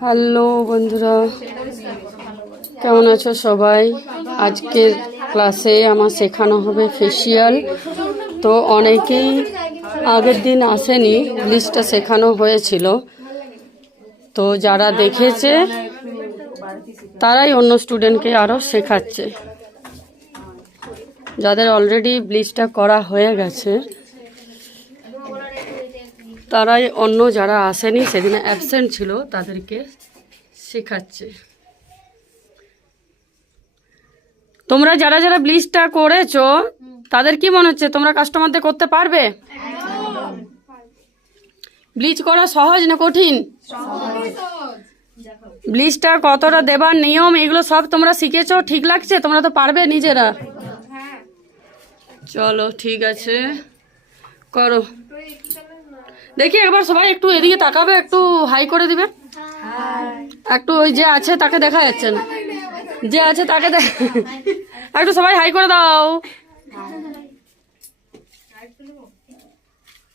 Hello বন্ধুরা, কেমন আছো সবাই? আজকের ক্লাসে আমার শেখানো হবে ফেসিয়াল। তো অনেকেই আগের দিন আসেনি, ব্লিচটা শেখানো হয়েছিল। তো যারা দেখেছে তারাই অন্য স্টুডেন্টকে আরও শেখাচ্ছে। যাদের অলরেডি ব্লিচটা করা হয়ে গেছে তারাই অন্য যারা আসেনি, সেদিনে অ্যাবসেন্ট ছিল, তাদেরকে শেখাচ্ছে। তোমরা যারা যারা ব্লিচটা করেছো তাদের কি মনে হচ্ছে তোমরা কাস্টমারদের করতে পারবে? ব্লিচ করা সহজ না কঠিন? ব্লিচটা কতটা দেবার নিয়ম এগুলো সব তোমরা শিখেছো? ঠিক লাগছে? তোমরা তো পারবে নিজেরা। চলো ঠিক আছে, করো। দেখি একবার সবাই একটু এদিকে তাকাবে, একটু হাই করে দিবে। একটু ওই যে আছে তাকে দেখা যাচ্ছে না, যে আছে তাকে একটু সবাই হাই করে দাও।